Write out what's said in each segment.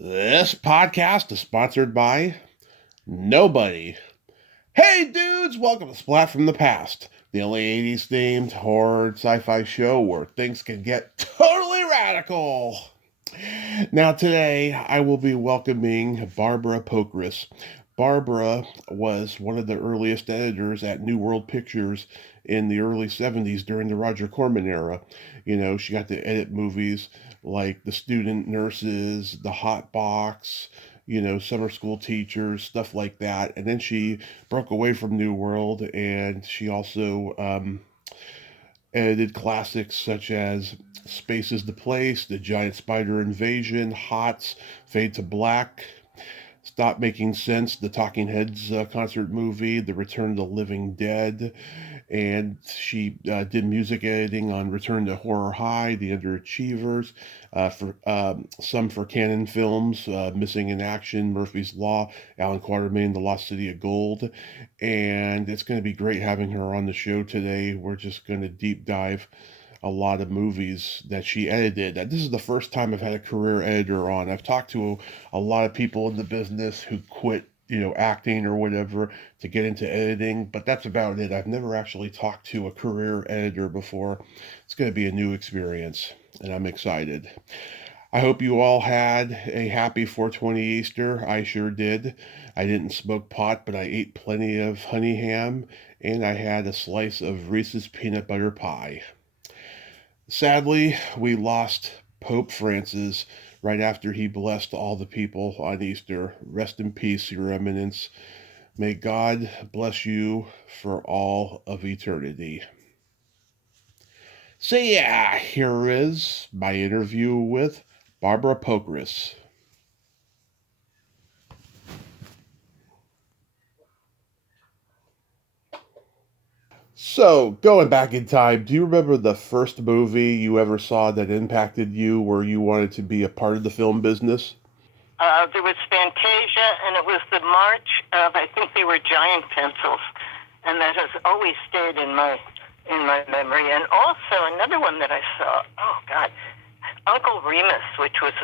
This podcast is sponsored by nobody. Hey dudes, welcome to Splat from the Past, the only 80s themed horror sci-fi show where things can get totally radical. Now today I will be welcoming Barbara Pokras. Barbara was one of the earliest editors at New World Pictures in the early 70s during the Roger Corman era. You know, she got to edit movies like The Student Nurses, The Hot Box, Summer School Teachers, stuff like that. And then she broke away from New World and she also edited classics such as Space is the Place, The Giant Spider Invasion, H.O.T.S, Fade to Black, Stop Making Sense, the Talking Heads concert movie, The Return of the Living Dead, and she did music editing on Return to Horror High, The Underachievers, for some for Canon Films, Missing in Action, Murphy's Law, Alan Quatermain, The Lost City of Gold, and it's going to be great having her on the show today. We're just going to deep dive a lot of movies that she edited. This is the first time I've had a career editor on. I've talked to a lot of people in the business who quit, acting or whatever to get into editing, but that's about it. I've never actually talked to a career editor before. It's going to be a new experience, and I'm excited. I hope you all had a happy 420 Easter. I sure did. I didn't smoke pot, but I ate plenty of honey ham, and I had a slice of Reese's peanut butter pie. Sadly, we lost Pope Francis right after he blessed all the people on Easter. Rest in peace, Your Eminence. May God bless you for all of eternity. So yeah, here is my interview with Barbara Pokras. So, going back in time, do you remember the first movie you ever saw that impacted you where you wanted to be a part of the film business? There was Fantasia, and it was the march of, I think they were giant pencils, and that has always stayed in my memory. And also another one that I saw, oh God, Uncle Remus, which was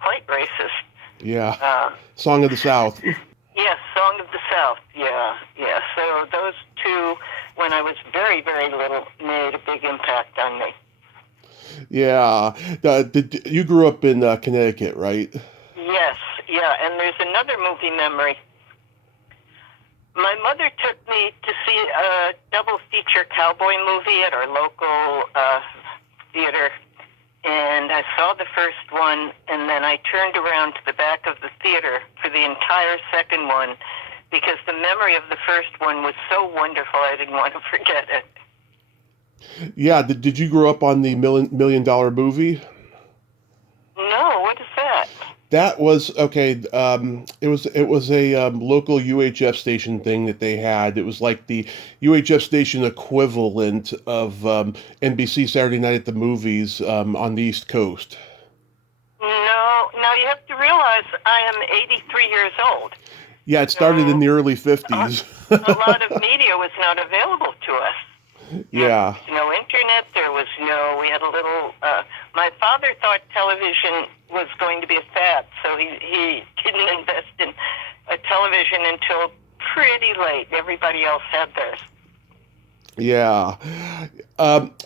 quite racist. Yeah, Song of the South. Yes, Song of the South. Yeah. So those two, when I was very, very little, made a big impact on me. Yeah, you grew up in Connecticut, right? Yes, yeah, and there's another movie memory. My mother took me to see a double feature cowboy movie at our local theater, and I saw the first one, and then I turned around to the back of the theater for the entire second one because the memory of the first one was so wonderful I didn't want to forget it. Yeah, did you grow up on the Million Dollar Movie? No, what is that? That was okay. It was a local UHF station thing that they had. It was like the UHF station equivalent of NBC Saturday Night at the Movies on the East Coast. No, now you have to realize I am 83 years old. Yeah, it started in the early 50s. A lot of media was not available to us. Yeah. There was no internet. We had a little, my father thought television was going to be a fad, so he didn't invest in a television until pretty late. Everybody else had theirs. Yeah.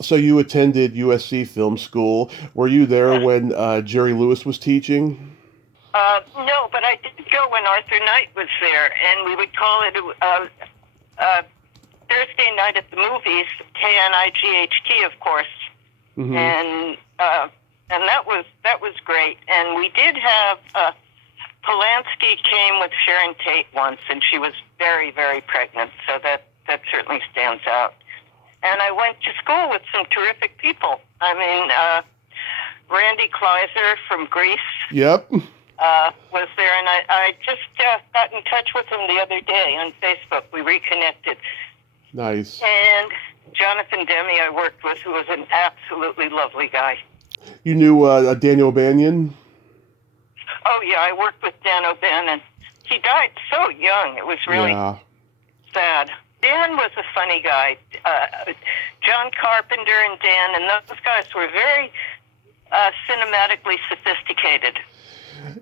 So you attended USC Film School. Were you there when Jerry Lewis was teaching? No, but I did go when Arthur Knight was there, and we would call it Thursday night at the movies, KNIGHT, of course, Mm-hmm. and that was great. And we did have Polanski came with Sharon Tate once, and she was very, very pregnant, so that certainly stands out. And I went to school with some terrific people. I mean, Randy Kleiser from Greece. Yep. Was there, and I just got in touch with him the other day on Facebook. We reconnected. Nice. And Jonathan Demme I worked with, who was an absolutely lovely guy. You knew Daniel O'Banion? Oh, yeah, I worked with Dan O'Bannon. He died so young. It was really sad. Dan was a funny guy. John Carpenter and Dan, and those guys were very cinematically sophisticated.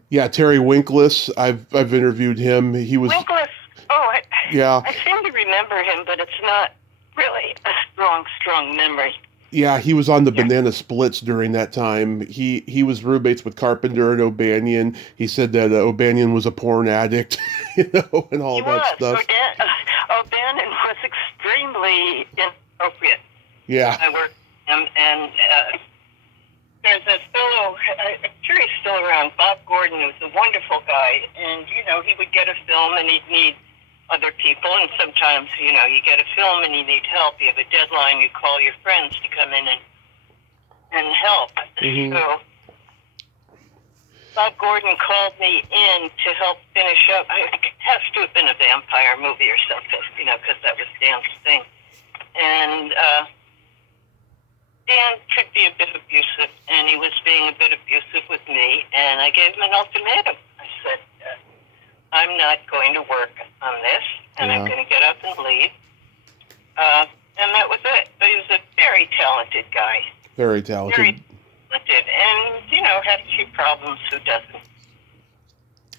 Yeah, Terry Winkless. I've interviewed him. He was Winkless. Oh, yeah. I seem to remember him, but it's not really a strong memory. Yeah, he was on the Yeah. Banana Splits during that time. He was roommates with Carpenter and O'Banion. He said that O'Banion was a porn addict, and all He that was. stuff. O'Bannon was extremely inappropriate. Yeah. I worked with him, and there's a fellow, I'm sure he's still around, Bob Gordon, who's a wonderful guy, and, he would get a film and he'd need other people, and sometimes, you get a film and you need help, you have a deadline, you call your friends to come in and help. Mm-hmm. So Bob Gordon called me in to help finish up. It has to have been a vampire movie or something, because that was Dan's thing. And Dan could be a bit abusive, and he was being a bit abusive with me, and I gave him an ultimatum. I said, I'm not going to work on this, and I'm going to get up and leave. And that was it. But he was a very talented guy. Very talented. Very talented, and, had a few problems. Who doesn't?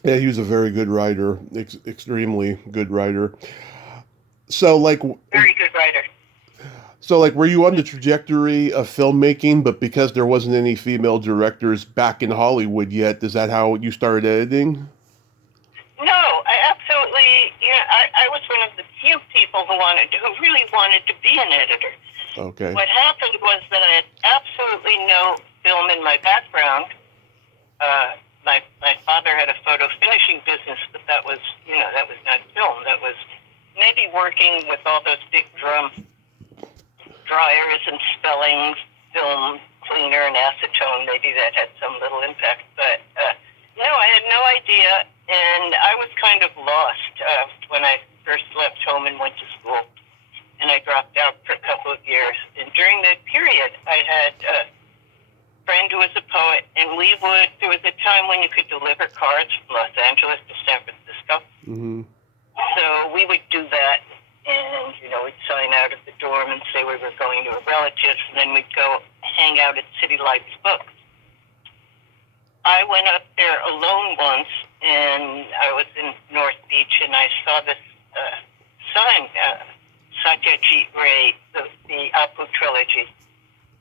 Yeah, he was a very good writer, extremely good writer. So, very good writer. So, were you on the trajectory of filmmaking, but because there wasn't any female directors back in Hollywood yet, is that how you started editing? No, I absolutely, I was one of the few people who really wanted to be an editor. Okay. What happened was that I had absolutely no film in my background. My father had a photo finishing business, but that was not film. That was maybe working with all those big drum dryers and spelling, film cleaner and acetone. Maybe that had some little impact. But no, I had no idea, and I was kind of lost when I first left home and went to school. And I dropped out for a couple of years. And during that period, I had a friend who was a poet, and there was a time when you could deliver cards from Los Angeles to San Francisco. Mm-hmm. So we would do that, and, we'd sign out at the dorm and say we were going to a relative's, and then we'd go hang out at City Lights Books. I went up there alone once, and I was in North Beach, and I saw this sign, Satyajit Ray, the Apu trilogy.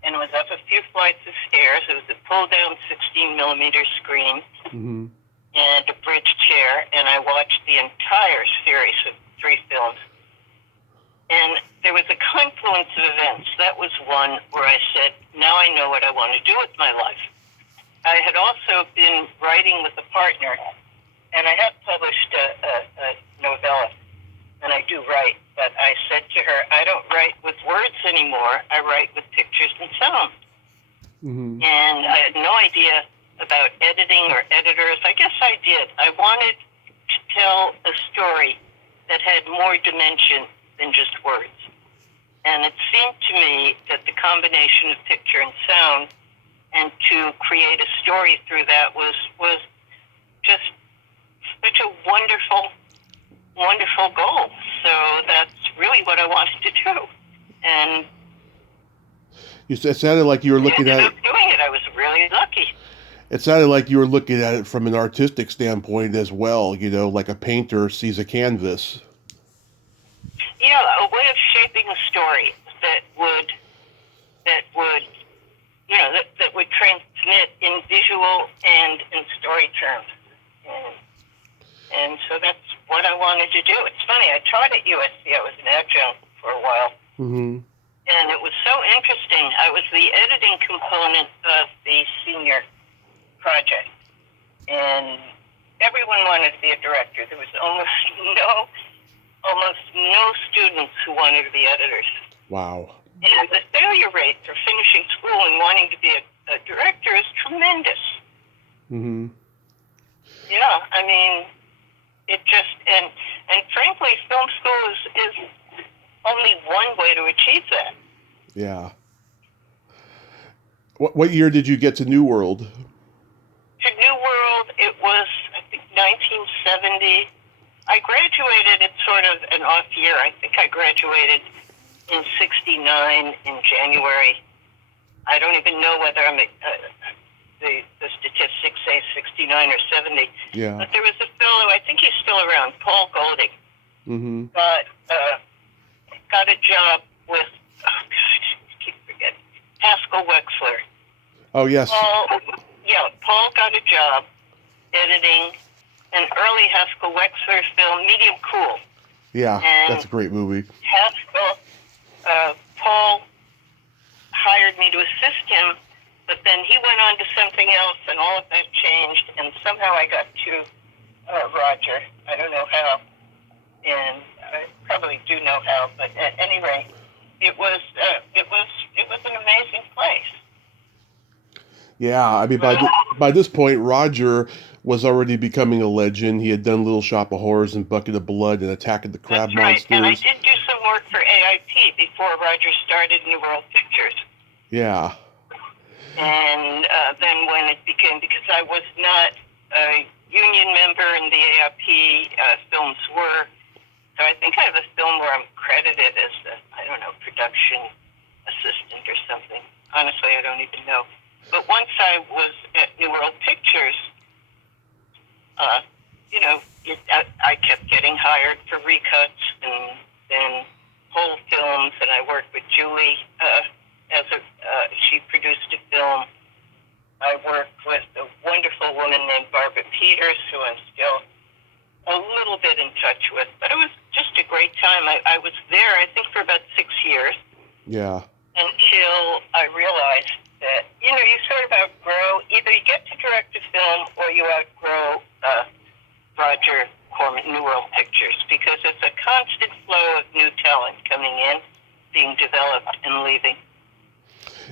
And it was up a few flights of stairs. It was a pull-down 16-millimeter screen and a bridge chair, and I watched the entire series of 3 films. And there was a confluence of events. That was one where I said, now I know what I want to do with my life. I had also been writing with a partner, and I have published a novella, and I do write, but I said to her, I don't write with words anymore. I write with pictures and sound. Mm-hmm. And I had no idea about editing or editors. I guess I did. I wanted to tell a story that had more dimension than just words. And it seemed to me that the combination of picture and sound and to create a story through that was just such a wonderful goal. So that's really what I wanted to do. And it sounded like you were looking at it. Doing it, I was really lucky. It sounded like you were looking at it from an artistic standpoint as well, like a painter sees a canvas. Yeah, a way of shaping a story that would transmit in visual and in story terms. And so that's what I wanted to do. It's funny, I taught at USC. I was an adjunct for a while. Mm-hmm. And it was so interesting. I was the editing component of the senior project. And everyone wanted to be a director. There was almost no students who wanted to be editors. Wow. And the failure rate for finishing school and wanting to be a director is tremendous. Mm-hmm. Yeah, I mean, it just, and frankly, film school is only one way to achieve that. Yeah. What year did you get to New World? To New World, it was, I think, 1970. I graduated at sort of an off year. I think I graduated in 69 in January. I don't even know whether the statistics say 69 or 70. Yeah. But there was a fellow, I think he's still around, Paul Golding, Mm-hmm. got a job with, oh God, I keep forgetting, Haskell Wexler. Oh, yes. Paul got a job editing an early Haskell Wexler film, Medium Cool. Yeah, and that's a great movie. Haskell, Paul hired me to assist him, but then he went on to something else, and all of that changed, and somehow I got to Roger. I don't know how, and I probably do know how, but at any rate, it was an amazing place. Yeah, I mean, by this point, Roger was already becoming a legend. He had done Little Shop of Horrors and Bucket of Blood and Attack of the Crab Monsters. And I did do some work for AIP before Roger started New World Pictures. Yeah. And then when it became, because I was not a union member and the AIP films were, so I think I have a film where I'm credited as production assistant or something. Honestly, I don't even know. But once I was at New World Pictures, I kept getting hired for recuts and then whole films, and I worked with Julie she produced a film. I worked with a wonderful woman named Barbara Pokras, who I'm still a little bit in touch with. But it was just a great time. I was there, I think, for about 6 years. Yeah. Until I realized that, you sort of outgrow, either you get to direct a film or you outgrow Roger Corman, New World Pictures, because it's a constant flow of new talent coming in, being developed, and leaving.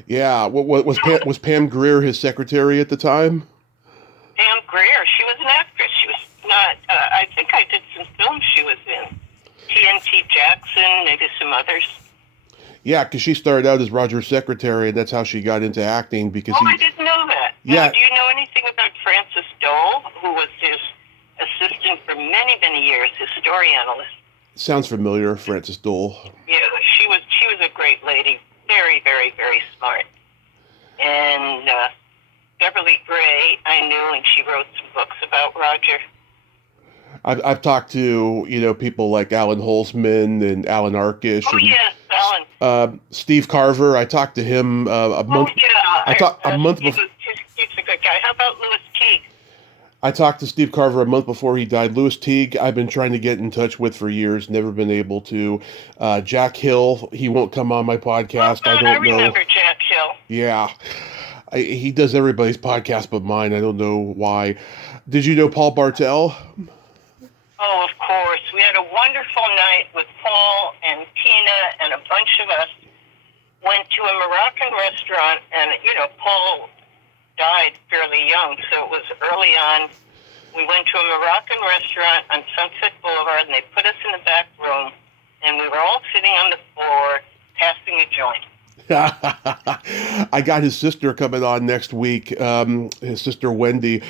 Yeah. What was Pam Grier his secretary at the time? Pam Grier, she was an actress. She was not, I think I did some films she was in. TNT Jackson, maybe some others. Yeah, because she started out as Roger's secretary, and that's how she got into acting. Because I didn't know that. Yeah. Now, do you know anything about Frances Dole, who was his assistant for many, many years, his story analyst? Sounds familiar, Frances Dole. Yeah, she was a great lady, very, very, very smart. And Beverly Gray, I knew, and she wrote some books about Roger. I've talked to people like Alan Holzman and Alan Arkish. Oh, yes, Alan. Steve Carver. I talked to him a month. Oh, yeah. I talked a month before. He's a good guy. How about Louis Teague? I talked to Steve Carver a month before he died. Louis Teague, I've been trying to get in touch with for years, never been able to. Jack Hill, he won't come on my podcast. Oh, God, I don't know. I remember Jack Hill. Yeah. He does everybody's podcast but mine. I don't know why. Did you know Paul Bartel? Oh, of course. We had a wonderful night with Paul and Tina and a bunch of us. Went to a Moroccan restaurant, and, Paul died fairly young, so it was early on. We went to a Moroccan restaurant on Sunset Boulevard, and they put us in the back room, and we were all sitting on the floor passing a joint. I got his sister coming on next week. His sister Wendy,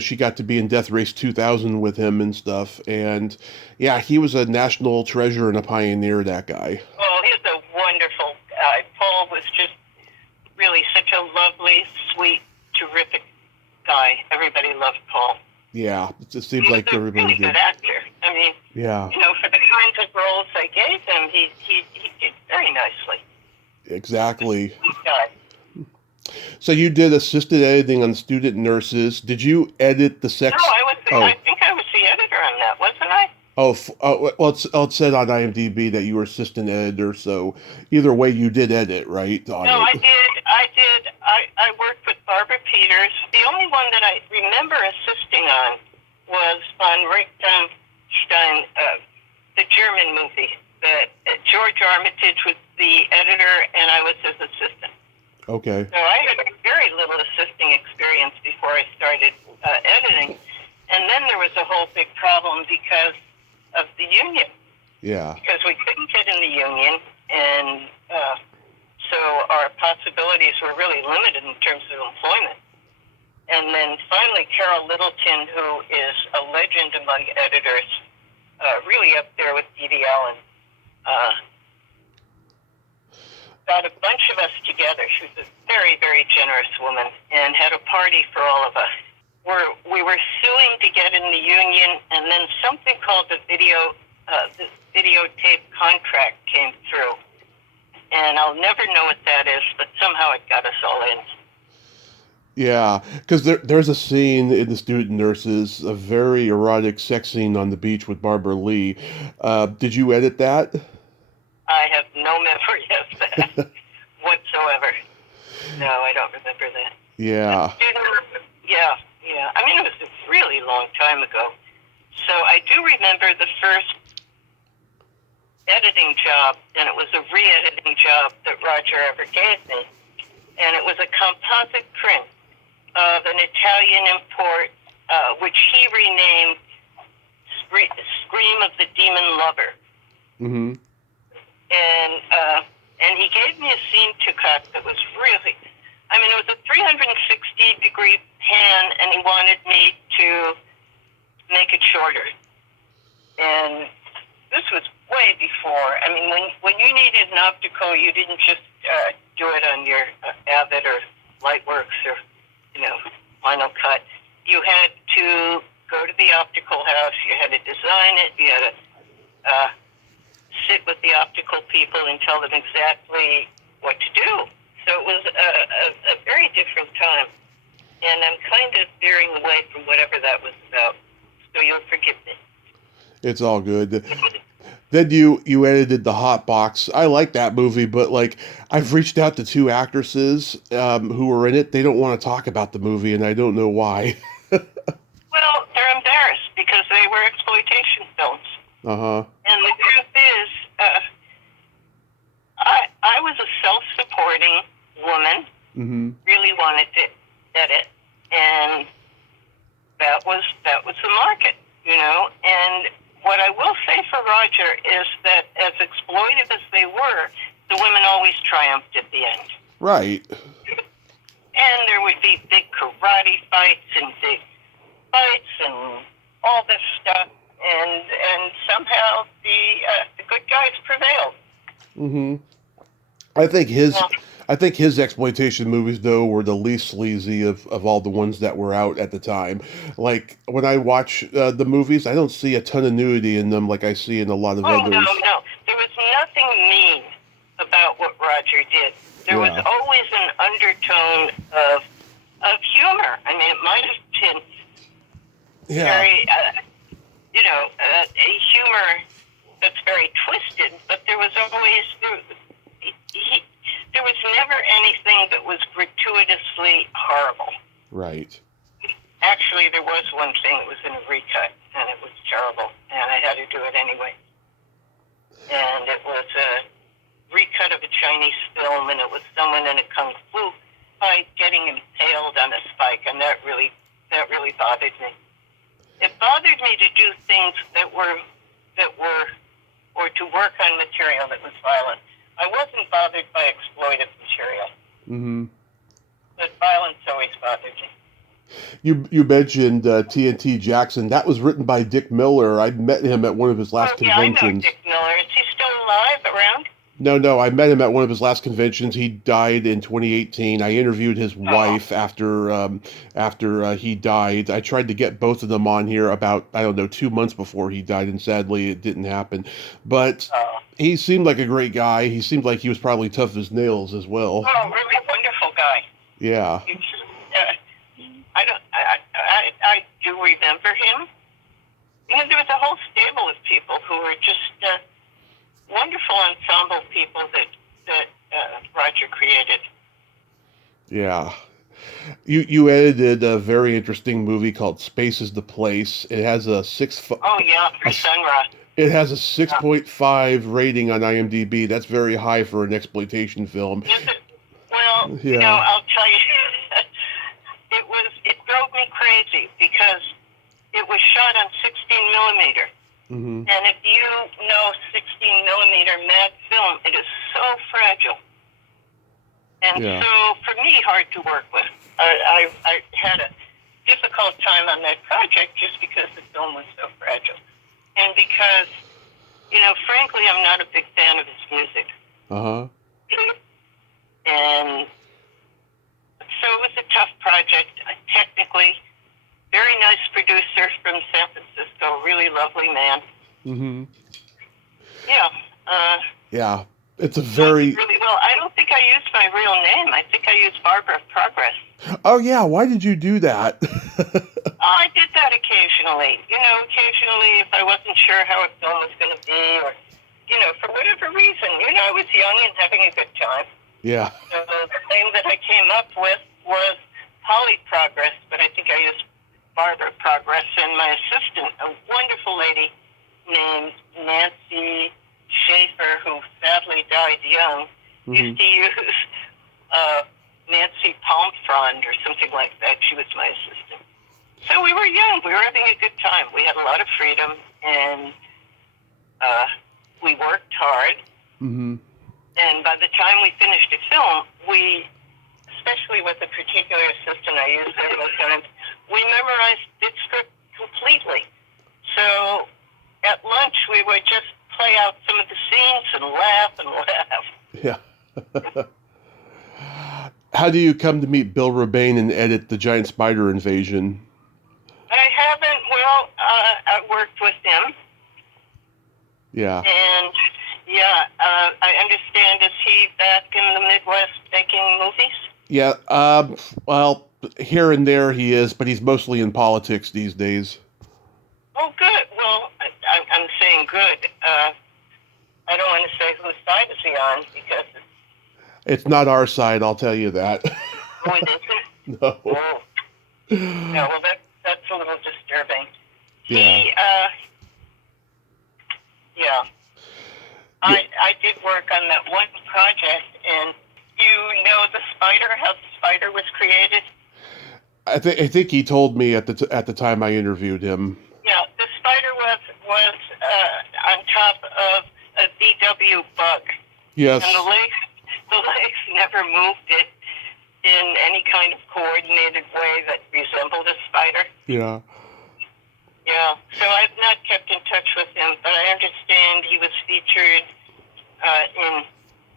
she got to be in Death Race 2000 with him and stuff. And yeah, he was a national treasure and a pioneer, that guy. Oh, he's a wonderful guy. Paul was just really such a lovely, sweet, terrific guy. Everybody loved Paul. Yeah, it seems like everybody did. He was a really good actor. I mean, yeah. For the kinds of roles I gave him, he did very nicely. Exactly. So you did assistant editing on Student Nurses. Did you edit the sex? No, I think I was the editor on that, wasn't I? Well, it said on IMDb that you were assistant editor, so either way you did edit, right? I did. I worked with Barbara Pokras. The only one that I remember assisting on was on Reichstein, the German movie. That George Armitage was the editor, and I was his assistant. Okay. So I had very little assisting experience before I started editing. And then there was a whole big problem because of the union. Yeah. Because we couldn't get in the union, and so our possibilities were really limited in terms of employment. And then finally, Carol Littleton, who is a legend among editors, really up there with D.D. Allen, got a bunch of us together. She was a very, very generous woman and had a party for all of us. We were suing to get in the union, and then something called the videotape contract came through. And I'll never know what that is, but somehow it got us all in. Yeah, because there's a scene in The Student Nurses, a very erotic sex scene on the beach with Barbara Lee. Did you edit that? I have no memory of that whatsoever. No, I don't remember that. Yeah. Yeah. I mean, it was a really long time ago. So I do remember the first editing job, and it was a re-editing job that Roger ever gave me. And it was a composite print of an Italian import, which he renamed Scream of the Demon Lover. Mm-hmm. And he gave me a scene to cut that was really, I mean, it was a 360-degree pan, and he wanted me to make it shorter. And this was way before. I mean, when you needed an optical, you didn't just do it on your Avid or Lightworks or, Final Cut. You had to go to the optical house. You had to design it. You had to sit with the optical people and tell them exactly what to do. So it was a very different time. And I'm kind of veering away from whatever that was about. So you'll forgive me. It's all good. Then you edited The Hot Box. I like that movie, but I've reached out to two actresses who were in it. They don't want to talk about the movie, and I don't know why. Well, they're embarrassed because they were exploitation films. Uh-huh. And the truth is, I was a self-supporting woman, Mm-hmm. really wanted to edit, and that was the market, And what I will say for Roger is that as exploitive as they were, the women always triumphed at the end. Right. And there would be big karate fights and big fights and all this stuff, and somehow the good guys prevailed. Mm-hmm. I think his exploitation movies though were the least sleazy of all the ones that were out at the time. Like when I watch the movies, I don't see a ton of nudity in them like I see in a lot of others. No. There was nothing mean about what Roger did. There was always an undertone of humor. I mean, it might have been very, a humor that's very twisted, but there was always there was never anything that was gratuitously horrible. Right. Actually, there was one thing that was in a recut, and it was terrible, and I had to do it anyway. And it was a recut of a Chinese film, and it was someone in a kung fu fight getting impaled on a spike, and that really bothered me. It bothered me to do things that were, or to work on material that was violent. I wasn't bothered by exploitive material. Mm-hmm. But violence always bothered me. You mentioned TNT Jackson. That was written by Dick Miller. I met him at one of his last conventions. I know Dick Miller. Is he still alive, around? No, I met him at one of his last conventions. He died in 2018. I interviewed his wife after he died. I tried to get both of them on here about, 2 months before he died, and sadly it didn't happen. But he seemed like a great guy. He seemed like he was probably tough as nails as well. Oh, really wonderful guy. Yeah. I do remember him. There was a whole stable of people who were just wonderful ensemble people that Roger created. Yeah. You edited a very interesting movie called Space is the Place. It has a for Sunra. It has a 6.5 rating on IMDb. That's very high for an exploitation film. Well, I'll tell you, it drove me crazy because it was shot on 16 millimeter. Mm-hmm. And if you know 16 millimeter mag film, it is so fragile. And so, for me, hard to work with. I had a difficult time on that project just because the film was so fragile. And because, frankly, I'm not a big fan of his music. Uh-huh. And so it was a tough project. Technically, very nice producer from San Francisco, really lovely man. Mm-hmm. Yeah. Yeah. It's a I very... did really well. I don't think I used my real name. I think I used Barbara Pokras. Oh, yeah. Why did you do that? I did that occasionally. Occasionally if I wasn't sure how a film was going to be, or, for whatever reason. I was young and having a good time. Yeah. So the name that I came up with was Polly Progress, but I think I used Barbara Progress. And my assistant, a wonderful lady named Nancy Schaefer, who sadly died young, used to use Nancy Palmfrond or something like that. She was my assistant. So we were young. We were having a good time. We had a lot of freedom, and we worked hard. Mm-hmm. And by the time we finished the film, especially with a particular assistant I used several times, we memorized the script completely. So at lunch, we would just play out some of the scenes and laugh and laugh. Yeah. How do you come to meet Bill Rebane and edit The Giant Spider Invasion? I haven't. Well, I worked with him. Yeah. And, I understand, is he back in the Midwest making movies? Yeah. Well, here and there he is, but he's mostly in politics these days. Oh, good. Well, I'm saying good. I don't want to say whose side is he on, because it's not our side, I'll tell you that. Oh, it isn't? No. Oh. No, well, that's a little disturbing. Yeah. Yeah. I did work on that one project, and the spider, how the spider was created? I think he told me at the time I interviewed him. Yeah, the spider was on top of a VW bug. Yes. And the legs never moved it in any kind of coordinated way that resembled a spider. Yeah. Yeah, so I've not kept in touch with him, but I understand he was featured in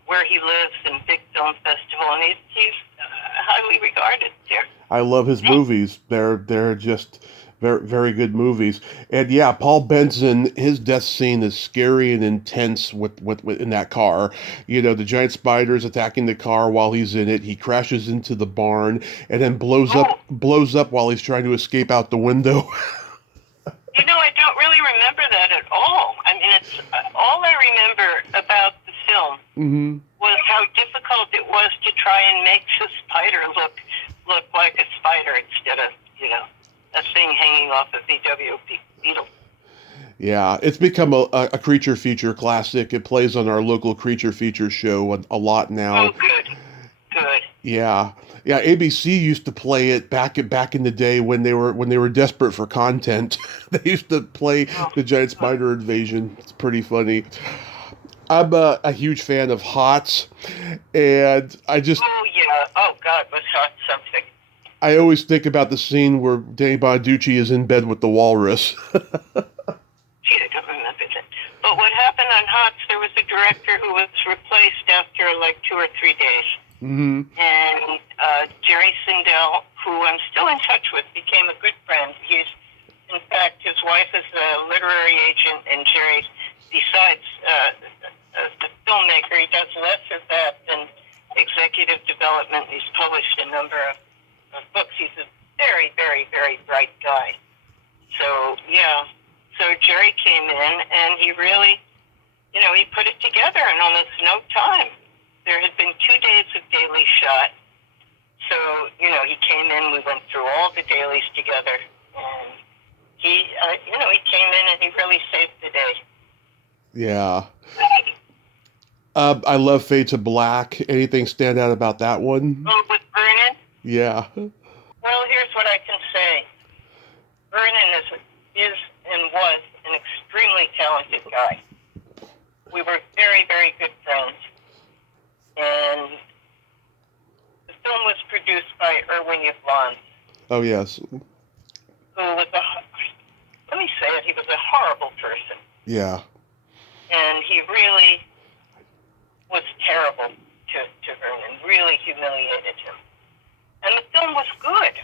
Where He Lives in Big Film Festival, and he's highly regarded there. I love his movies. They're just very, very good movies. And yeah, Paul Benson, his death scene is scary and intense with in that car. The giant spider's attacking the car while he's in it. He crashes into the barn and then blows up while he's trying to escape out the window. I don't really remember that at all. I mean, it's all I remember about the film was how difficult it was to try and make the spider look like a spider instead of, a thing hanging off a VW Beetle. Yeah, it's become a creature feature classic. It plays on our local creature feature show a lot now. Oh, good. Yeah. ABC used to play it back in the day when they were desperate for content. They used to play the Giant Spider Invasion. It's pretty funny. I'm a huge fan of H.O.T.S, and I just... Oh, yeah. Oh, God, was H.O.T.S something? I always think about the scene where Danny Bonaducci is in bed with the walrus. Gee, I don't remember that. But what happened on H.O.T.S, there was a director who was replaced after like 2 or 3 days. Mm-hmm. And Jerry Sindel, who I'm still in touch with, became a good friend. In fact, his wife is a literary agent, and Jerry, besides the filmmaker, he does less of that than executive development. He's published a number of books. He's a very, very, very bright guy. So, yeah. So Jerry came in, and he really, he put it together in almost no time. There had been 2 days of daily shot. So, he came in, we went through all the dailies together, and he came in and he really saved the day. Yeah. I love Fade to Black. Anything stand out about that one? Oh, with Vernon? Yeah. Well, here's what I can say. Vernon is and was an extremely talented guy. We were very, very good friends. And the film was produced by Irwin Yvonne. Oh, yes. Who was let me say it, he was a horrible person. Yeah. And he really was terrible to Vernon. really humiliated him. And the film was good.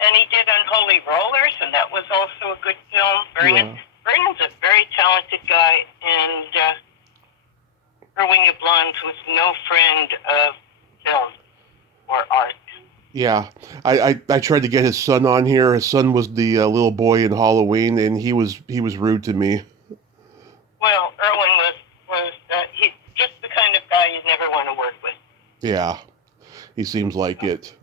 And he did Unholy Rollers, and that was also a good film. Vernon's a very talented guy, and Erwin Yablans was no friend of film or art. Yeah, I tried to get his son on here. His son was the little boy in Halloween, and he was rude to me. Well, Erwin was he just the kind of guy you'd never want to work with. Yeah, he seems like it.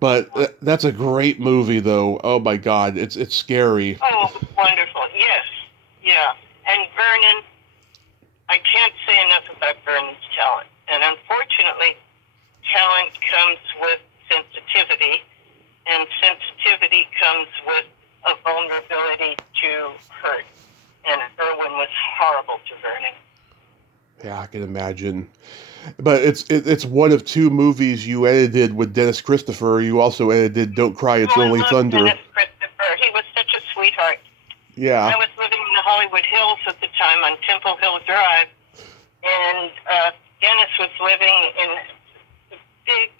But that's a great movie, though. Oh my God, it's scary. Oh, wonderful! Yes, yeah. And Vernon, I can't say enough about Vernon's talent. And unfortunately, talent comes with sensitivity, and sensitivity comes with a vulnerability to hurt. And Erwin was horrible to Vernon. Yeah, I can imagine. But it's one of two movies you edited with Dennis Christopher. You also edited Don't Cry, It's Oh, Only I love Thunder. Dennis Christopher. He was such a sweetheart. Yeah. I was living in the Hollywood Hills at the time on Temple Hill Drive, and Dennis was living in a big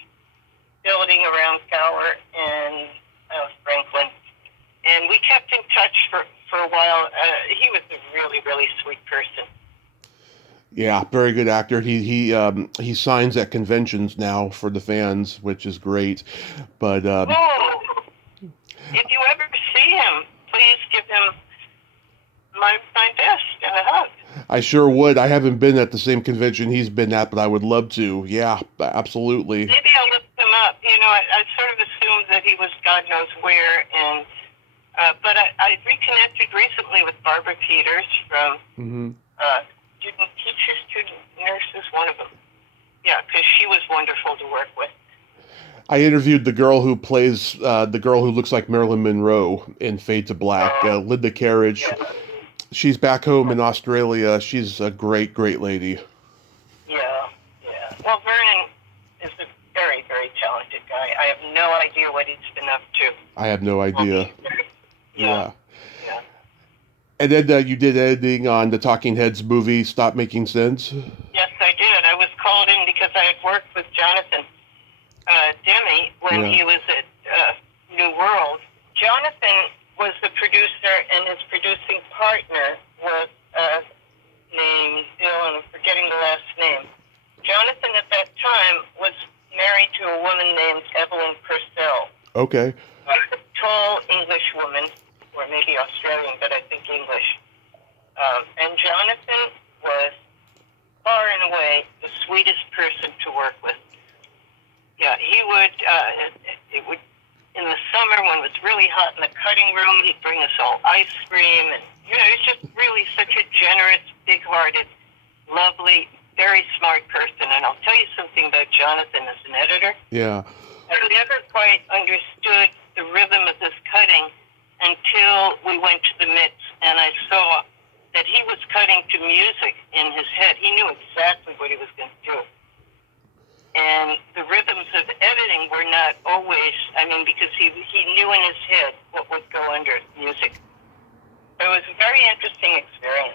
building around Gower and Franklin. And we kept in touch for a while. He was a really, really sweet person. Yeah, very good actor. He signs at conventions now for the fans, which is great. But if you ever see him, please give him my best and a hug. I sure would. I haven't been at the same convention he's been at, but I would love to. Yeah, absolutely. Maybe I'll look him up. You know, I sort of assumed that he was God knows where, and but I reconnected recently with Barbara Peters from student teachers, student nurses, one of them. Yeah, because she was wonderful to work with. I interviewed the girl who plays the girl who looks like Marilyn Monroe in Fade to Black, Linda Carriage. Yeah. She's back home in Australia. She's a great, great lady. Yeah. Well, Vernon is a very, very talented guy. I have no idea what he's been up to. I have no idea. Yeah. And then you did editing on the Talking Heads movie, Stop Making Sense? Yes, I did. I was called in because I had worked with Jonathan Demme when he was at New World. Jonathan was the producer, and his producing partner was named Bill, and I'm forgetting the last name. Jonathan at that time was married to a woman named Evelyn Purcell. Okay. A tall English woman, or maybe Australian, but I think English. And Jonathan was far and away the sweetest person to work with. Yeah, he would, in the summer when it was really hot in the cutting room, he'd bring us all ice cream. And, you know, he's just really such a generous, big-hearted, lovely, very smart person. And I'll tell you something about Jonathan as an editor. Yeah. I never quite understood the rhythm of this cutting until we went to the mix, and I saw that he was cutting to music in his head. He knew exactly what he was going to do. And the rhythms of editing were not always, because he knew in his head what would go under music. So it was a very interesting experience.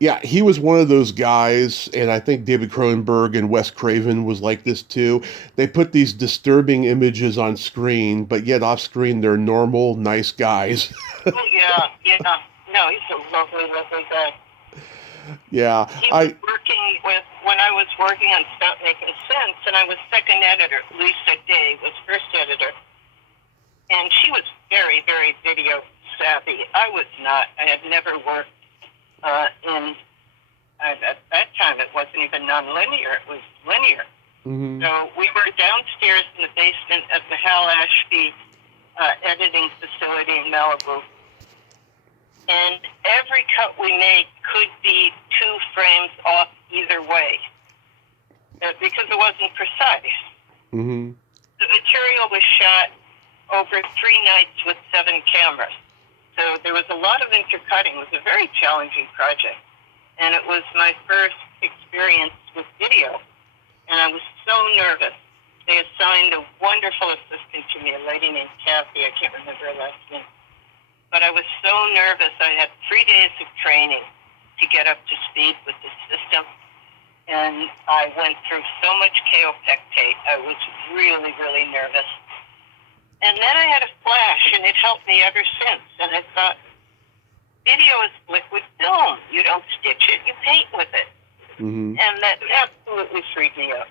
Yeah, he was one of those guys, and I think David Cronenberg and Wes Craven was like this too. They put these disturbing images on screen, but yet off screen they're normal, nice guys. Oh, yeah. No, he's a lovely, lovely guy. Yeah. He was working with, when I was working on Stop Making Sense, and I was second editor. Lisa Day was first editor. And she was very, very video savvy. I was not. I had never worked at that time, it wasn't even nonlinear, it was linear. Mm-hmm. So we were downstairs in the basement of the Hal Ashby editing facility in Malibu. And every cut we made could be 2 frames off either way because it wasn't precise. Mm-hmm. The material was shot over 3 nights with 7 cameras. So there was a lot of intercutting. It was a very challenging project. And it was my first experience with video. And I was so nervous. They assigned a wonderful assistant to me, a lady named Kathy. I can't remember her last name. But I was so nervous. I had 3 days of training to get up to speed with the system. and I went through so much kaopectate. I was really, really nervous. And then I had a flash, and it helped me ever since. And I thought, video is liquid film. You don't stitch it, you paint with it. Mm-hmm. And that absolutely freed me up.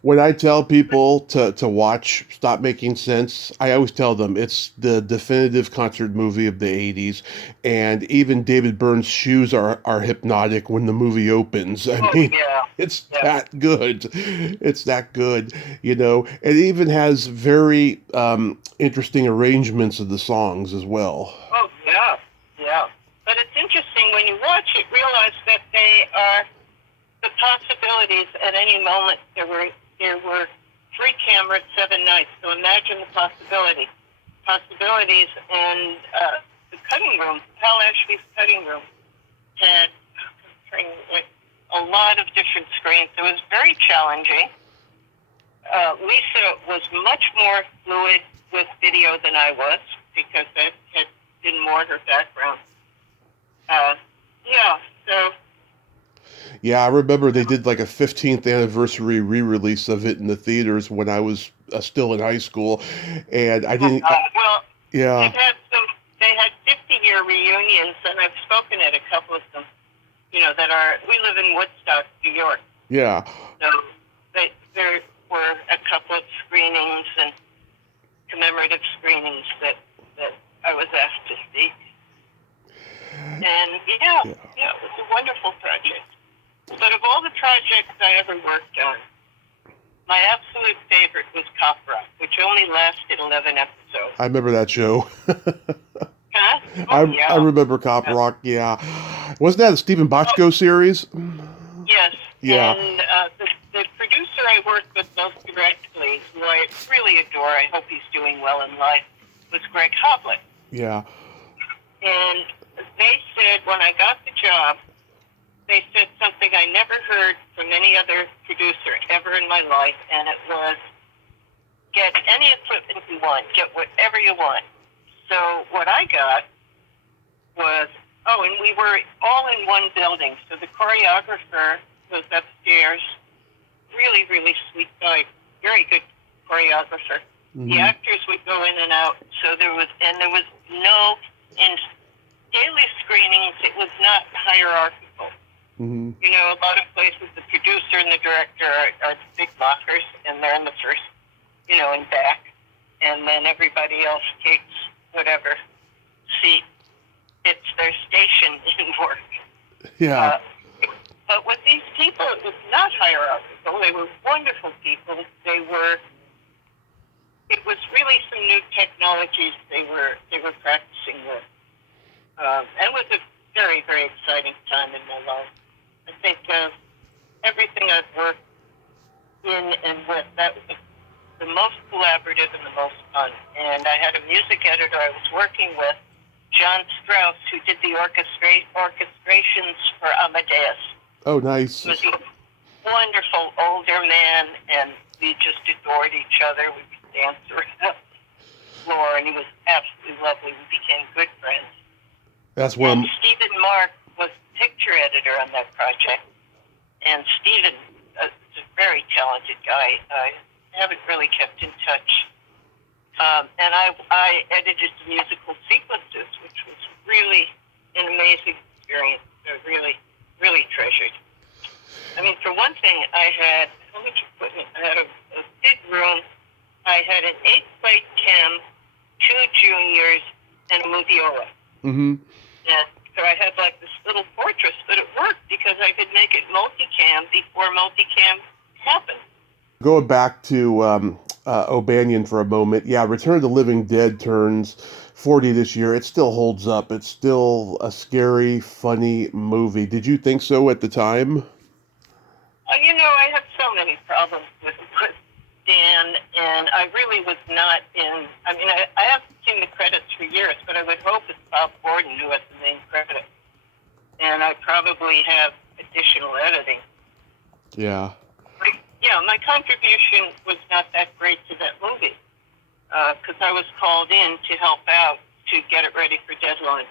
When I tell people to watch Stop Making Sense, I always tell them it's the definitive concert movie of the 80s. And even David Byrne's shoes are hypnotic when the movie opens. I mean, Yeah. it's Yeah. that good. It's that good, you know. It even has very interesting arrangements of the songs as well. Oh, yeah. Yeah. But it's interesting when you watch it, realize that they are the possibilities at any moment. There were 3 cameras, 7 nights. So imagine the possibilities. And the cutting room, Hal Ashby's cutting room, had a lot of different screens. It was very challenging. Lisa was much more fluid with video than I was because that had been more her background. So. Yeah, I remember they did like a 15th anniversary re-release of it in the theaters when I was still in high school, and I didn't. Yeah. They had 50-year reunions, and I've spoken at a couple of them. We live in Woodstock, New York. Yeah. So there were a couple of screenings and commemorative screenings that I was asked to see. And it was a wonderful project. But of all the projects I ever worked on, my absolute favorite was Cop Rock, which only lasted 11 episodes. I remember that show. Huh? I remember Cop Rock, yeah. Wasn't that a Stephen Bochco series? Yes. Yeah. And the producer I worked with most directly, who I really adore, I hope he's doing well in life, was Greg Hoblit. Yeah. And they said, when I got the job, they said something I never heard from any other producer ever in my life, and it was, get any equipment you want, get whatever you want. So what I got was, and we were all in one building, so the choreographer was upstairs, really, really sweet guy, very good choreographer. Mm-hmm. The actors would go in and out, so there was no, in daily screenings, it was not hierarchical. Mm-hmm. A lot of places, the producer and the director are the big blockers, and they're in the first, in back, and then everybody else takes whatever seat fits their station in work. Yeah. But with these people, it was not hierarchical. They were wonderful people. It was really some new technologies they were practicing with. And it was a very, very exciting time in my life. I think everything I've worked in and with, that was the most collaborative and the most fun. And I had a music editor I was working with, John Strauss, who did the orchestrations for Amadeus. Oh, nice. He was a wonderful older man, and we just adored each other. We would dance around the floor, and he was absolutely lovely. We became good friends. That's where Stephen Mark was picture editor on that project, and Stephen is a very talented guy. I haven't really kept in touch. And I edited the musical sequences, which was really an amazing experience. I really, really treasured. I mean, for one thing, I had how much equipment? I had a big room. I had an 8-plate cam, 2 juniors, and a moviola. Mm-hmm. And so I had like this little fortress, but it worked because I could make it multicam before multicam happened. Going back to O'Banion for a moment, yeah, Return of the Living Dead turns 40 this year. It still holds up. It's still a scary, funny movie. Did you think so at the time? I had so many problems with Dan, and I really was not in. I mean, I haven't seen the credits for years, but I would hope it's Bob Gordon who has the main credit. And I probably have additional editing. Yeah. My contribution was not that great to that movie because I was called in to help out to get it ready for deadline.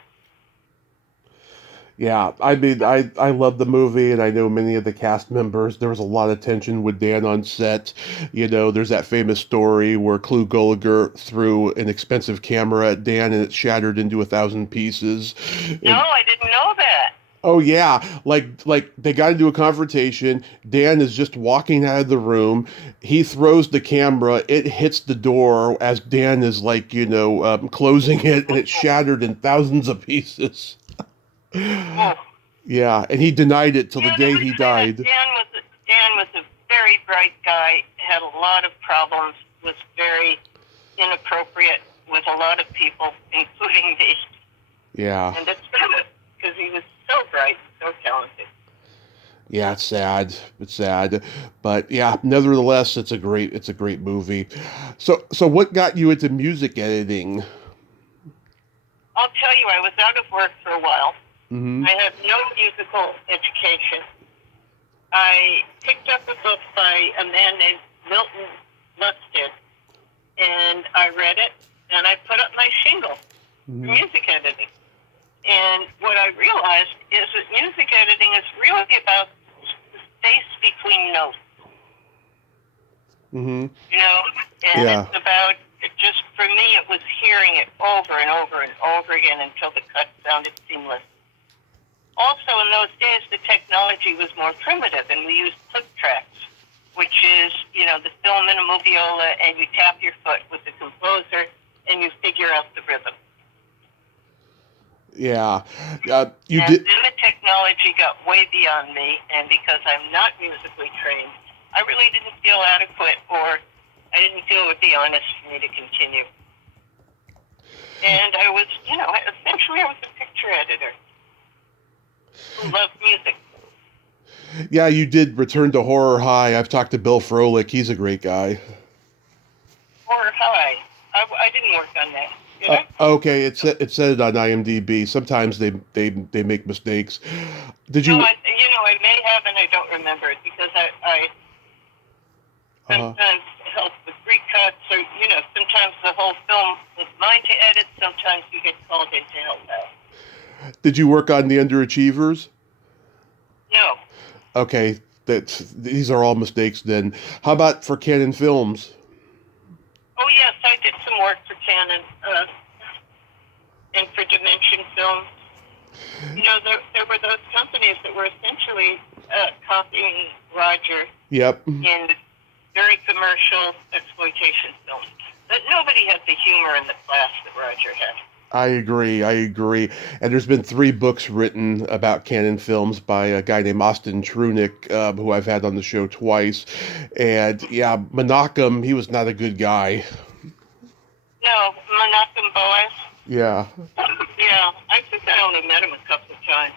Yeah, I mean, I love the movie, and I know many of the cast members. There was a lot of tension with Dan on set. You know, there's that famous story where Clu Gulager threw an expensive camera at Dan, and it shattered into 1,000 pieces. No, And I didn't know that. oh yeah, like they got into a confrontation. Dan is just walking out of the room. He throws the camera. It hits the door as Dan is like, closing it, and it shattered in thousands of pieces. Oh. Yeah, and he denied it till the Yeah, they day would he say that died. Dan was a very bright guy, had a lot of problems, was very inappropriate with a lot of people, including me. Yeah. And it's sad because he was so bright, so talented. Yeah, it's sad. It's sad. But yeah, nevertheless, it's a great movie. So what got you into music editing? I'll tell you, I was out of work for a while. Hmm. I had no musical education. I picked up a book by a man named Milton Lustig, and I read it, and I put up my shingle for Hmm. music editing. And what I realized is that music editing is really about the space between notes, Hmm. you know? And Yeah. it's about, for me, it was hearing it over and over and over again until the cut sounded seamless. Also, in those days, the technology was more primitive, and we used click tracks, which is, the film in a moviola, and you tap your foot with the composer, and you figure out the rhythm. Yeah. You And did. then the technology got way beyond me, and because I'm not musically trained, I really didn't feel adequate, or I didn't feel it would be honest for me to continue. And I was, essentially I was a picture editor who loved music. Yeah, you did Return to Horror High. I've talked to Bill Froelich. He's a great guy. Or high. I didn't work on that, did I? Okay, it said it on IMDb. Sometimes they make mistakes. Did No, you? I may have, and I don't remember it because I Uh, sometimes help with recuts, or sometimes the whole film is mine to edit. Sometimes you get called in to help out. did you work on The Underachievers? No. Okay, these are all mistakes then. How about for Canon Films? Oh yes, I did some work for Canon and for Dimension Films. There were those companies that were essentially copying Roger Yep. in very commercial exploitation films. But nobody had the humor and the class that Roger had. I agree. I agree. And there's been 3 books written about Canon Films by a guy named Austin Trunick, who I've had on the show twice. And yeah, Menachem, he was not a good guy. No, Menachem Boas. Yeah. Yeah, I think I only met him a couple of times.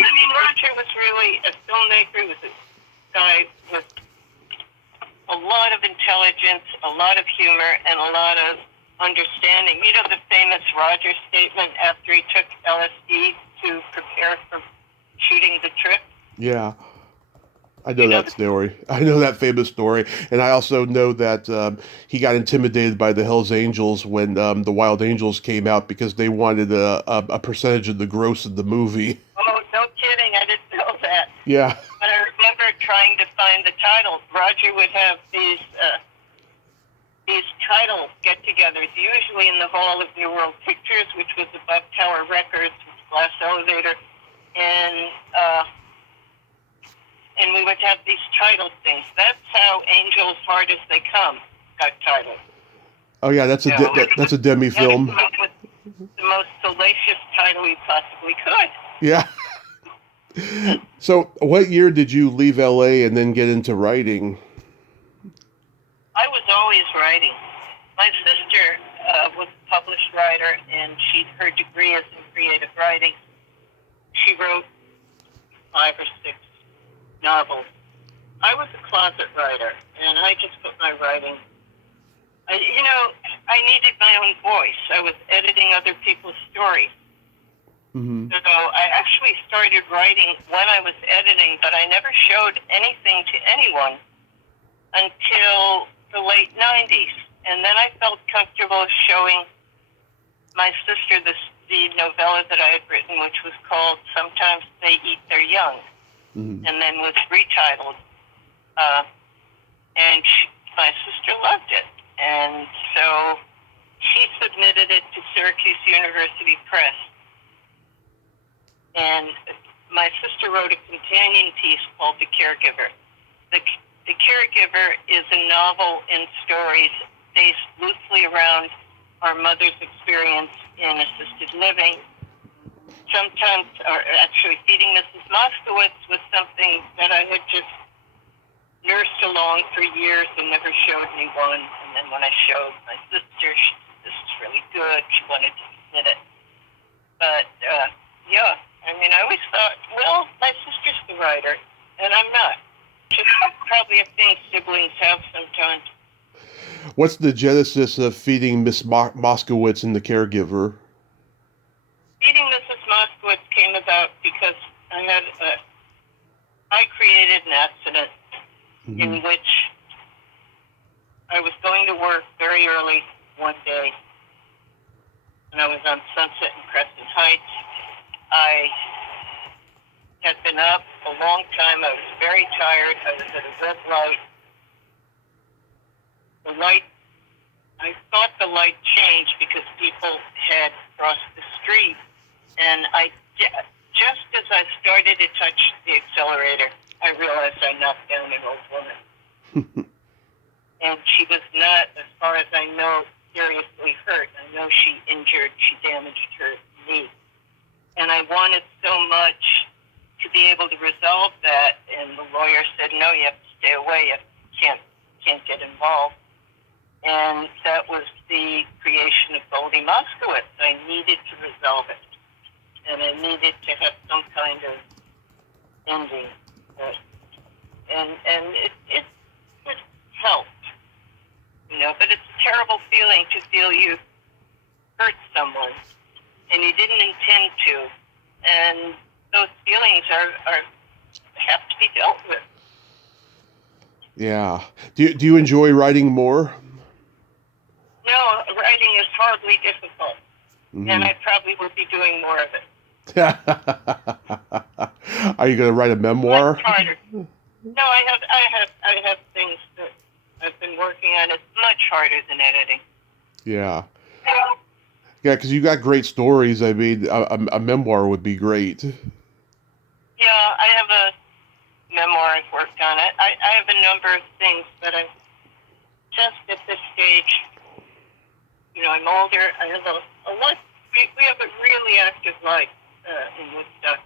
I mean, Roger was really a filmmaker. He was a guy with a lot of intelligence, a lot of humor, and a lot of understanding. You know the famous Roger statement after he took LSD to prepare for shooting the trip? Yeah. I know You know that story. I know that famous story. And I also know that he got intimidated by the Hells Angels when the Wild Angels came out because they wanted a percentage of the gross of the movie. Oh, no kidding. I didn't know that. Yeah. But I remember trying to find the title. Roger would have these title get-togethers, usually in the Hall of New World Pictures, which was above Tower Records, glass elevator, and we would have these title things. That's how Angels Hard as They Come got titled. Oh yeah, that's a demi You had to film. come up with the most salacious title you possibly could. Yeah. So, what year did you leave LA and then get into writing? I was always writing. My sister was a published writer, and her degree is in creative writing. She wrote 5 or 6 novels. I was a closet writer, and I just put my writing. I needed my own voice. I was editing other people's stories. Mm-hmm. So I actually started writing when I was editing, but I never showed anything to anyone until the late 90s. And then I felt comfortable showing my sister the novella that I had written, which was called Sometimes They Eat Their Young, and then was retitled. And my sister loved it. And so she submitted it to Syracuse University Press. And my sister wrote a companion piece called The Caregiver. The Caregiver is a novel in stories based loosely around our mother's experience in assisted living. Sometimes, or actually Feeding Mrs. Moskowitz was something that I had just nursed along for years and never showed anyone. And then when I showed my sister, she said, this is really good. She wanted to submit it. But, yeah, I mean, I always thought, well, my sister's the writer, and I'm not. Just probably a thing siblings have sometimes. What's the genesis of Feeding Miss Moskowitz and The Caregiver? Feeding Mrs. Moskowitz came about because I created an accident in which I was going to work very early one day, and I was on Sunset and Crescent Heights. I had been up a long time. I was very tired. I was at a red light. I thought the light changed because people had crossed the street, and just as I started to touch the accelerator, I realized I knocked down an old woman. And she was not, as far as I know, seriously hurt. I know she damaged her knee. And I wanted so much to be able to resolve that, and the lawyer said, no, you have to stay away, you can't get involved. And that was the creation of Goldie Moskowitz. I needed to resolve it. And I needed to have some kind of ending. And it helped. But it's a terrible feeling to feel you hurt someone and you didn't intend to. And those feelings have to be dealt with. Yeah. Do you enjoy writing more? No, writing is horribly difficult. And I probably will be doing more of it. Are you going to write a memoir? Much harder. No, I have things that I've been working on. It's much harder than editing. Yeah. Yeah, because you got great stories. I mean, a memoir would be great. Yeah, I have a memoir I've worked on. I have a number of things, but I'm just at this stage. I'm older. I have a lot. We have a really active life in Woodstock.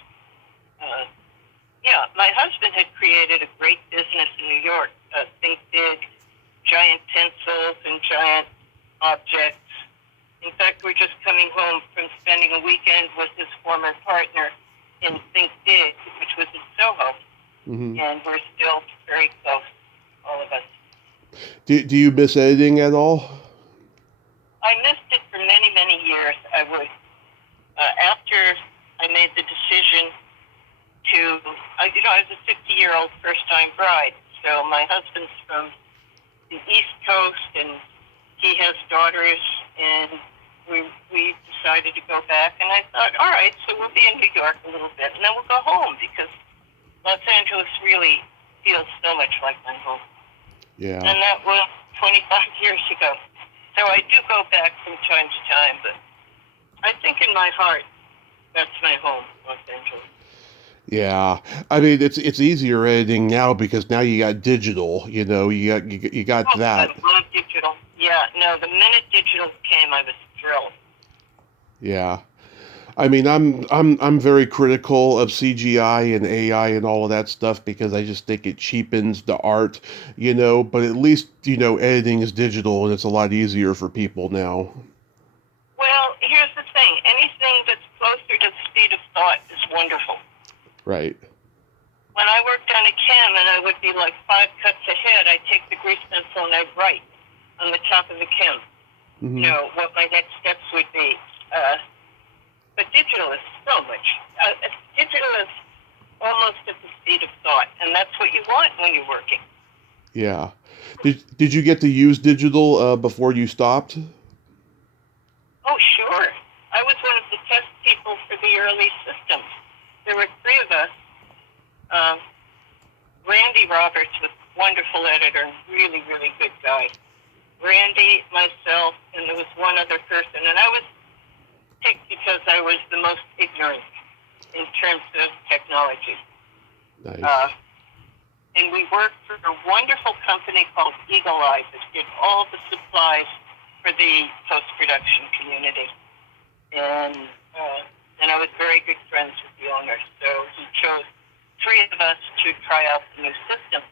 Yeah, my husband had created a great business in New York. Think Big, giant pencils and giant objects. In fact, we're just coming home from spending a weekend with his former partner in Think Big, which was in Soho. And we're still very close, all of us. Do you miss editing at all? I missed it for many, many years. I would, after I made the decision I was a 50-year-old first-time bride. So my husband's from the East Coast, and he has daughters, and we decided to go back. And I thought, all right, so we'll be in New York a little bit, and then we'll go home, because Los Angeles really feels so much like my home. Yeah. And that was 25 years ago. So I do go back from time to time, but I think in my heart, that's my home, Los Angeles. Yeah, I mean it's easier editing now because now you got digital. You got that. I love digital. Yeah, no, the minute digital came, I was thrilled. Yeah, I mean I'm very critical of CGI and AI and all of that stuff because I just think it cheapens the art. But at least editing is digital and it's a lot easier for people now. Well, here's the thing: anything that's closer to the speed of thought is wonderful. Right. When I worked on a chem and I would be like 5 cuts ahead, I'd take the grease pencil and I'd write on the top of the chem, what my next steps would be. But digital is so much. Digital is almost at the speed of thought, and that's what you want when you're working. Yeah. Did you get to use digital before you stopped? Oh, sure. was one of the test people for the early systems. There were three of us. Randy Roberts was a wonderful editor, really, really good guy. Randy, myself, and there was one other person. And I was picked because I was the most ignorant in terms of technology. Nice. And we worked for a wonderful company called Eagle Eye that did all the supplies for the post-production community. And I was very good friends with the owner. So he chose three of us to try out the new system.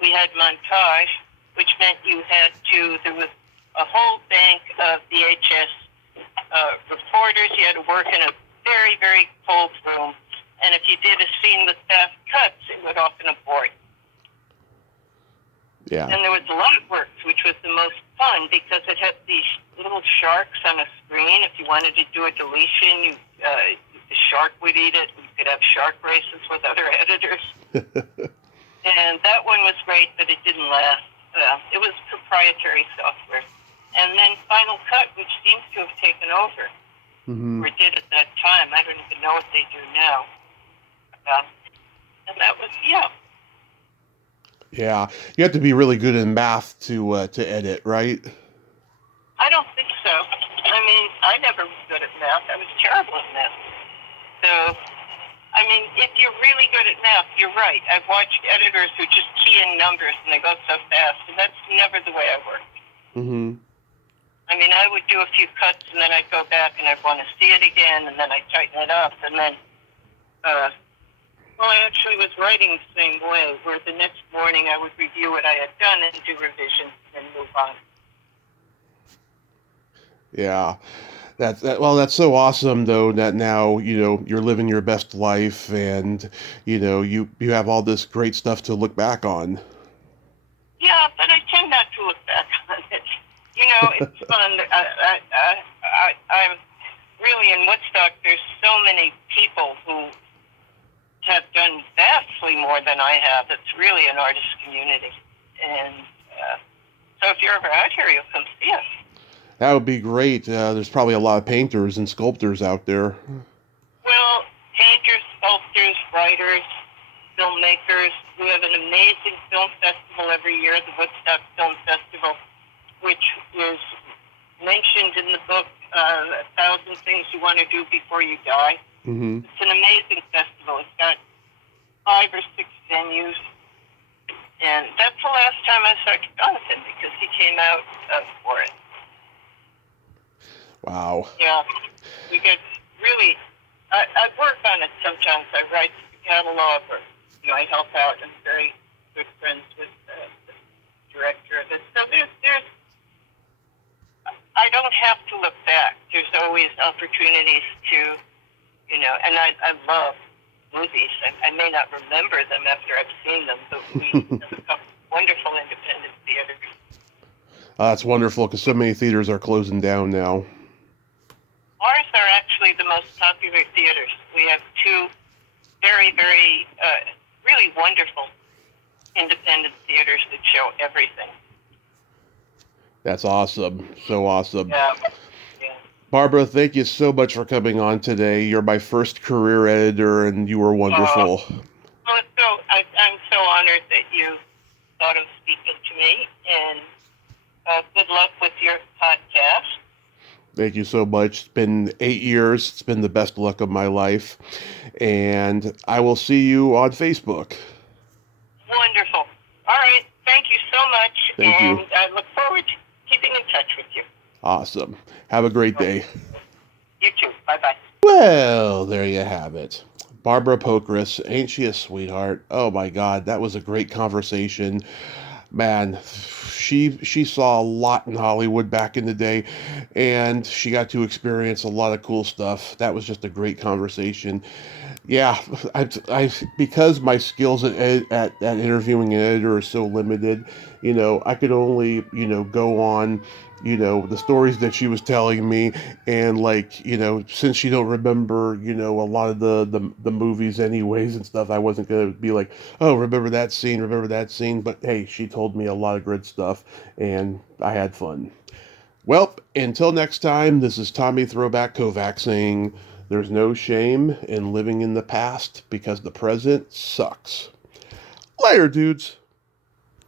We had montage, which meant there was a whole bank of the H.O.T.S reporters. You had to work in a very, very cold room. And if you did a scene with fast cuts, it would often abort. Yeah. And there was Lightworks, which was the most fun because it had these little sharks on a screen. If you wanted to do a deletion, the shark would eat it. You could have shark races with other editors. And that one was great, but it didn't last. It was proprietary software. And then Final Cut, which seems to have taken over, or did at that time. I don't even know what they do now. And that was, Yeah, you have to be really good in math to edit, right? I don't think so. I mean, I never was good at math. I was terrible at math. So, I mean, if you're really good at math, you're right. I've watched editors who just key in numbers and they go so fast, and that's never the way I work. Mm-hmm. I mean, I would do a few cuts, and then I'd go back, and I'd want to see it again, and then I'd tighten it up, and then, I actually was writing the same way, where the next morning I would review what I had done and do revisions and move on. Yeah. That's so awesome though that now, you're living your best life and, you have all this great stuff to look back on. Yeah, but I tend not to look back on it. It's fun. I'm really in Woodstock. There's so many people who have done vastly more than I have. It's really an artist community. And so if you're ever out here, you'll come see us. That would be great. There's probably a lot of painters and sculptors out there. Well, painters, sculptors, writers, filmmakers. We have an amazing film festival every year, the Woodstock Film Festival, which is mentioned in the book, 1,000 Things You Want to Do Before You Die. Mm-hmm. It's an amazing festival. It's got 5 or 6 venues. And that's the last time I saw Jonathan because he came out for it. Wow. Yeah. We get really, I work on it sometimes. I write the catalog or, I help out. I'm very good friends with the director of it. So there's I don't have to look back. There's always opportunities to, and I love movies. I may not remember them after I've seen them, but we have a couple wonderful independent theaters. That's wonderful because so many theaters are closing down now. Ours are actually the most popular theaters. We have 2 very, very, really wonderful independent theaters that show everything. That's awesome. So awesome. Yeah. Barbara, thank you so much for coming on today. You're my first career editor, and you were wonderful. I'm so honored that you thought of speaking to me, and good luck with your podcast. Thank you so much. It's been 8 years. It's been the best luck of my life. And I will see you on Facebook. Wonderful. All right. Thank you so much. Thank you. And I look forward to keeping in touch with you. Awesome. Have a great day. You too. Bye-bye. Well, there you have it. Barbara Pokras, ain't she a sweetheart? Oh my God, that was a great conversation. Man, she saw a lot in Hollywood back in the day, and she got to experience a lot of cool stuff. That was just a great conversation. Yeah, I because my skills at interviewing an editor are so limited, I could only, go on, the stories that she was telling me, and since she don't remember, a lot of the movies anyways and stuff, I wasn't gonna be like, oh, remember that scene, but hey, she told me a lot of good stuff, and I had fun. Well, until next time, this is Tommy Throwback Kovac saying there's no shame in living in the past because the present sucks. Later, dudes.